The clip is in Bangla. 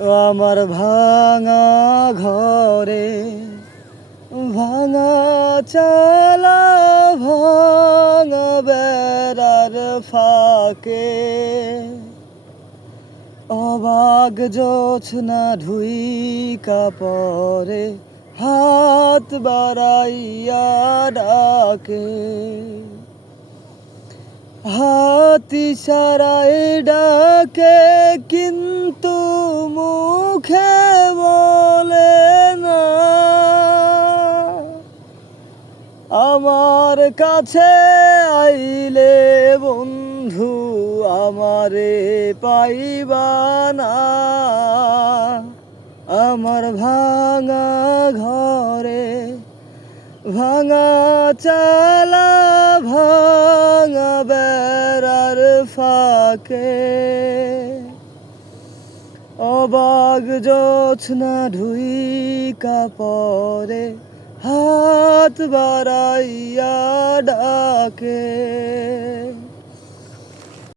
আমার ভাঙা ঘরে ভাঙা চালা ভাঙা বেড়ার ফাঁকে অবাক জোছনা ঢুইকা পরে হাত বাড়াইয়া ডাকে হাত ইশারায় ডাকে কিন্তু মুখে বলে না আমার কাছে আইলে বন্ধু আমারে পাইবা না আমার ভাঙা ঘরে ভাঙা চালা ভাঙা বেড়ার ফাঁকে অবাক জোছনা ঢুইকা পরে হাত বাড়াইয়া ডাকে